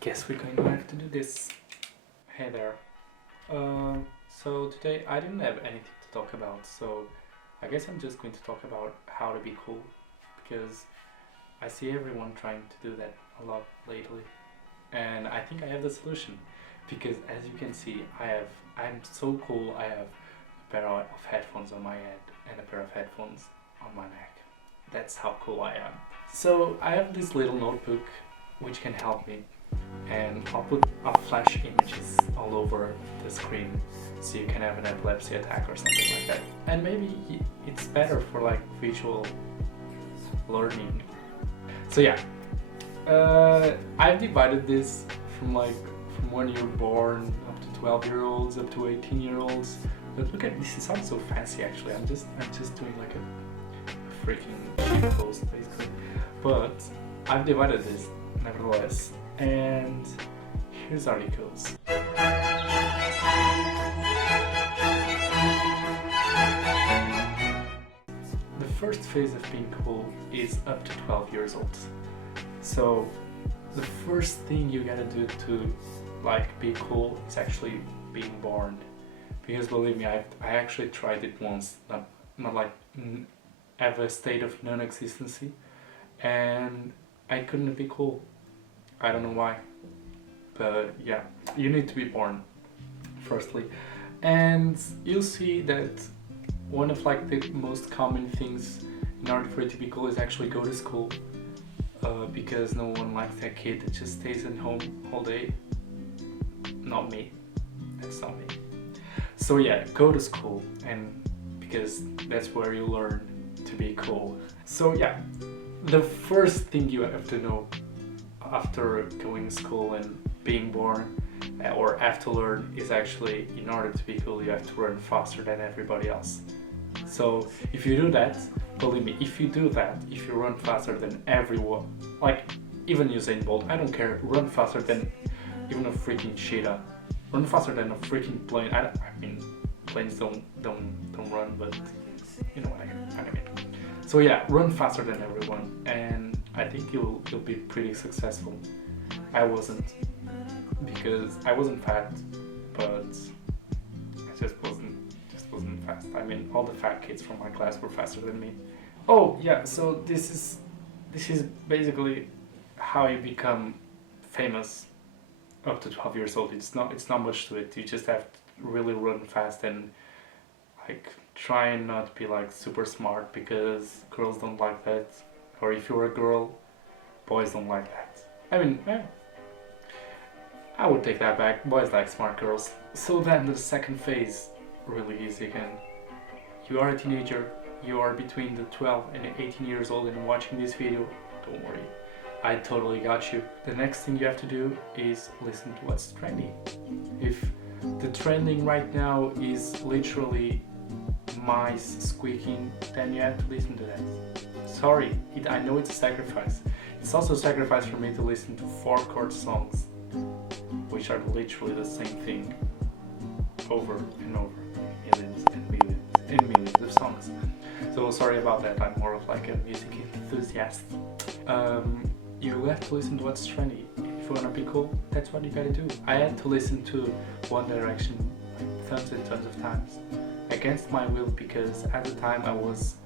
Guess we're going to have to do this. Hey there. So today I didn't have anything to talk about, so I guess I'm just going to talk about how to be cool because I see everyone trying to do that a lot lately, and I think I have the solution. Because as you can see, I'm so cool. I have a pair of headphones on my head and a pair of headphones on my neck. That's how cool I am. So I have this little notebook which can help me, and I'll flash images all over the screen so you can have an epilepsy attack or something like that. And maybe it's better for like visual learning. So yeah, I've divided this from when you're born up to 12-year-olds up to 18-year-olds. But look at this, it sounds so fancy actually. I'm just doing like a freaking cheat post basically. But I've divided this nevertheless, and here's how it goes. The first phase of being cool is up to 12 years old. So the first thing you gotta do to be cool is actually being born. Because believe me, I actually tried it once, have a state of non-existency, and I couldn't be cool. I don't know why, but yeah, you need to be born firstly, and you'll see that one of the most common things in order for you to be cool is actually go to school, because no one likes that kid that just stays at home all day. Not me. That's not me. So yeah, go to school, and because that's where you learn to be cool. So yeah, the first thing you have to know after going to school and being born, or have to learn, is actually in order to be cool you have to run faster than everybody else. So if you do that, believe me, if you run faster than everyone, even Usain Bolt, I don't care, run faster than even a freaking cheetah, run faster than a freaking plane. I mean, planes don't run, but you know what I mean. So yeah, run faster than everyone, and I think you'll be pretty successful. I wasn't, because I wasn't fat, but I just wasn't fast. I mean, all the fat kids from my class were faster than me. Oh yeah, so this is basically how you become famous up to 12 years old. It's not much to it. You just have to really run fast and try and not be super smart, because girls don't like that. Or if you're a girl, boys don't like that. I mean, I would take that back. Boys like smart girls. So then the second phase, really easy again. You are a teenager, you are between the 12 and 18 years old and watching this video, don't worry, I totally got you. The next thing you have to do is listen to what's trending. If the trending right now is literally mice squeaking, then you have to listen to that. Sorry, I know it's a sacrifice. It's also a sacrifice for me to listen to 4-chord songs, which are literally the same thing over and over, millions and millions and millions of songs. So sorry about that, I'm more of a music enthusiast. You have to listen to what's trendy. If you wanna be cool, that's what you gotta do. I had to listen to One Direction tons and tons of times, against my will, because at the time I was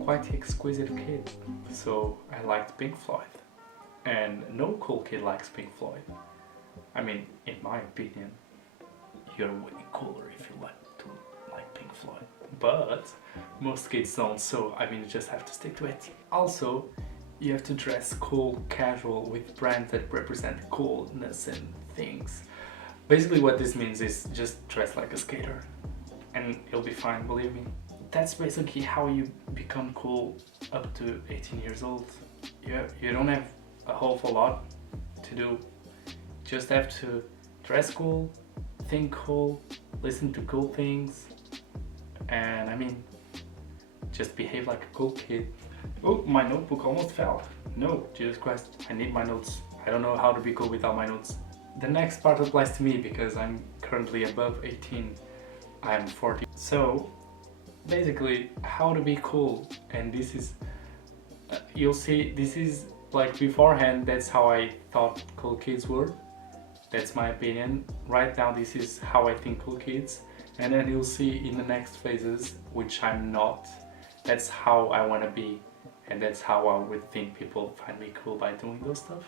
quite an exquisite kid. So I liked Pink Floyd, and no cool kid likes Pink Floyd. I mean, in my opinion, you're way cooler if you like Pink Floyd. But most kids don't, so I mean, you just have to stick to it. Also, you have to dress cool, casual, with brands that represent coolness and things. Basically what this means is just dress like a skater, and you'll be fine, believe me. That's basically how you become cool up to 18 years old. You don't have a whole lot to do. Just have to dress cool, think cool, listen to cool things, and I mean, just behave like a cool kid. Oh, my notebook almost fell. No, Jesus Christ, I need my notes. I don't know how to be cool without my notes. The next part applies to me because I'm currently above 18. I'm 40. So basically, how to be cool, and this is, you'll see, this is like beforehand, that's how I thought cool kids were. That's my opinion. Right now, this is how I think cool kids. And then you'll see in the next phases, which I'm not, that's how I want to be. And that's how I would think people find me cool by doing those stuff.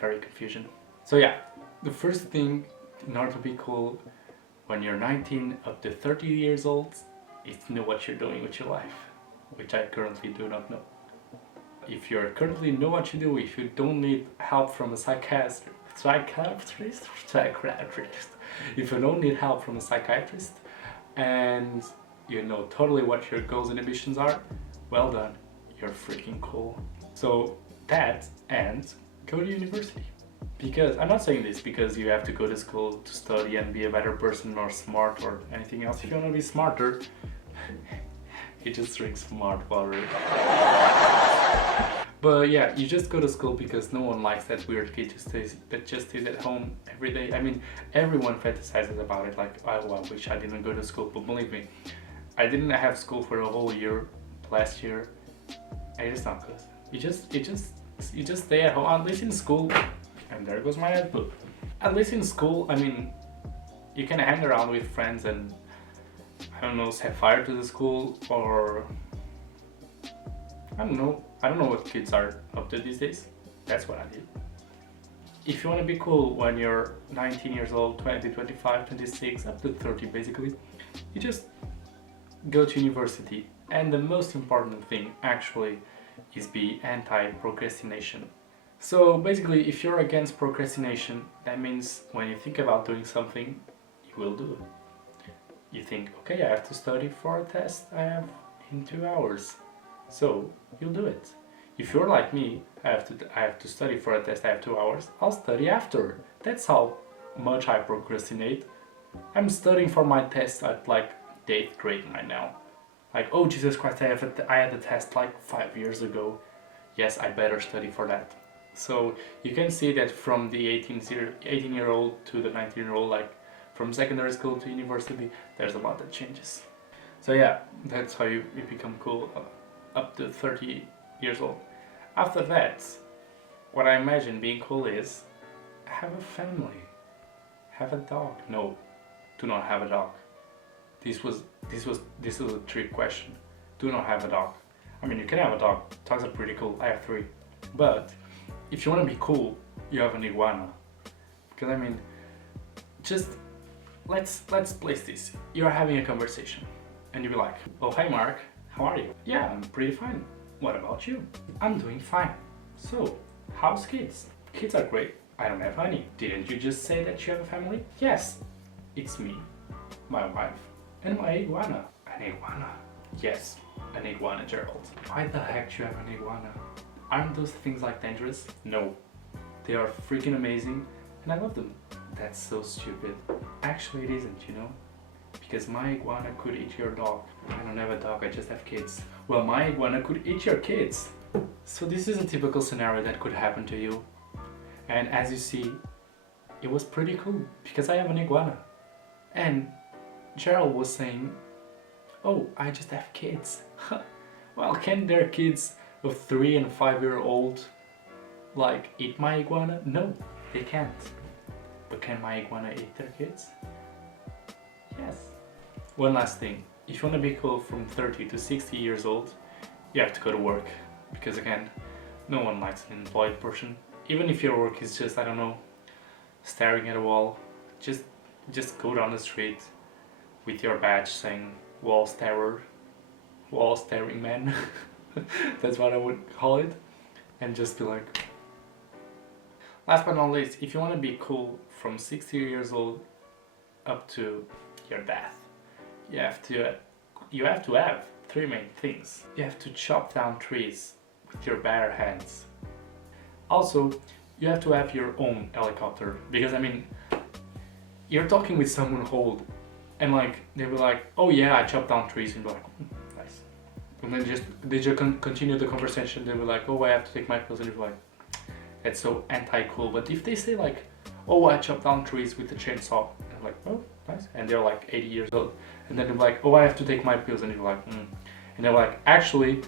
Very confusion. So yeah, the first thing in order to be cool when you're 19 up to 30 years old is know what you're doing with your life, which I currently do not know. If you currently know what you do, if you don't need help from a psychiatrist, if you don't need help from a psychiatrist, and you know totally what your goals and ambitions are, well done, you're freaking cool. So that, and go to university. Because I'm not saying this because you have to go to school to study and be a better person or smart or anything else. If you want to be smarter, you just drink smart water. But yeah, you just go to school because no one likes that weird kid that just stays at home every day. I mean, everyone fantasizes about it, like, oh, I wish I didn't go to school. But believe me, I didn't have school for a whole year last year, and it's not good. You just stay at home, at least in school. And there goes my notebook. At least in school, I mean, you can hang around with friends and, I don't know, set fire to the school, or I don't know what kids are up to these days. That's what I did. If you want to be cool when you're 19 years old, 20, 25, 26, up to 30 basically, you just go to university. And the most important thing actually is be anti-procrastination. So basically, if you're against procrastination, that means when you think about doing something, you will do it. You think, okay, I have to study for a test I have in 2 hours. So you'll do it. If you're like me, I have to study for a test I have 2 hours, I'll study after. That's how much I procrastinate. I'm studying for my test at like the 8th grade right now. Like, oh Jesus Christ, I had a test like 5 years ago. Yes, I better study for that. So you can see that from the 18-year-old to the 19-year-old, like from secondary school to university, there's a lot that changes. So yeah, that's how you become cool up to 30 years old. After that, what I imagine being cool is have a family, have a dog. No, do not have a dog. This was a trick question. Do not have a dog. I mean, you can have a dog. Dogs are pretty cool. I have 3, but if you want to be cool, you have an iguana. Because I mean, just let's place this. You're having a conversation, and you'll be like, "Oh, hi Mark, how are you?" "Yeah, I'm pretty fine. What about you?" "I'm doing fine." "So, how's kids?" "Kids are great. I don't have any." "Didn't you just say that you have a family?" "Yes, it's me, my wife, and my iguana." "An iguana?" "Yes, an iguana, Gerald." "Why the heck do you have an iguana? Aren't those things like dangerous?" "No, they are freaking amazing and I love them." "That's so stupid." "Actually it isn't, you know, because my iguana could eat your dog." "I don't have a dog, I just have kids." "Well, my iguana could eat your kids." So this is a typical scenario that could happen to you. And as you see, it was pretty cool because I have an iguana. And Gerald was saying, "Oh, I just have kids." Well, can their kids of 3 and 5-year-old like eat my iguana? No, they can't. But can my iguana eat their kids? Yes. One last thing, if you want to be cool from 30 to 60 years old, you have to go to work, because again, no one likes an employed person. Even if your work is just, I don't know, staring at a wall, just go down the street with your badge saying wall staring man. That's what I would call it, and just be like. Last but not least, if you want to be cool from 60 years old up to your death, you have to have 3 main things. You have to chop down trees with your bare hands. Also, you have to have your own helicopter, because I mean, you're talking with someone old, and like they were like, "Oh yeah, I chopped down trees," and you're like, "Nice." And then they just continue the conversation. They were like, "Oh, I have to take my pills," and you're like, "That's so anti-cool." But if they say like, "Oh, I chopped down trees with a chainsaw," and I'm like, "Oh, nice," and they're like 80 years old, and then they're like, "Oh, I have to take my pills," and you're like, And they're like, "Actually,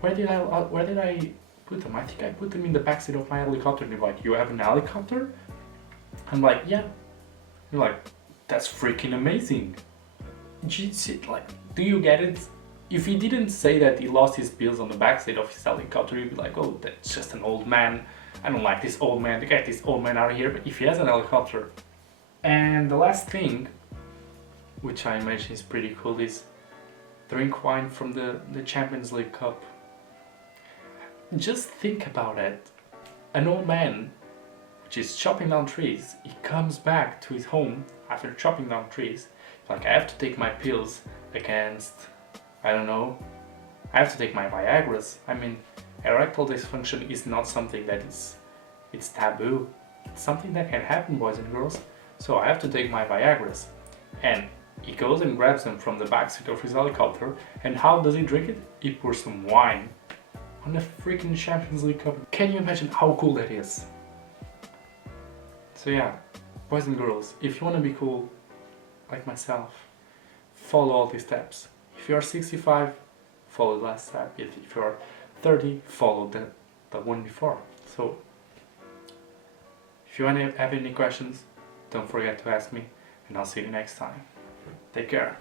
where did I put them? I think I put them in the backseat of my helicopter. And they're like, you have an helicopter? I'm like, yeah. You're like, that's freaking amazing. Like, do you get it? If he didn't say that he lost his pills on the backseat of his helicopter, you'd be like, oh, that's just an old man. I don't like this old man. Get this old man out of here. But if he has an helicopter. And the last thing, which I imagine is pretty cool, is drink wine from the Champions League Cup. Just think about it. An old man, which is chopping down trees, he comes back to his home after chopping down trees. Like, I have to take my pills against, I don't know, I have to take my Viagras. I mean, erectile dysfunction is not something that it's taboo. It's something that can happen, boys and girls. So I have to take my Viagras. And he goes and grabs them from the backseat of his helicopter. And how does he drink it? He pours some wine on the freaking Champions League Cup. Can you imagine how cool that is? So yeah, boys and girls, if you want to be cool like myself, follow all these steps. If you are 65, follow the last step. If you are 30, follow the one before. So if you want to have any questions, don't forget to ask me, and I'll see you next time. Take care.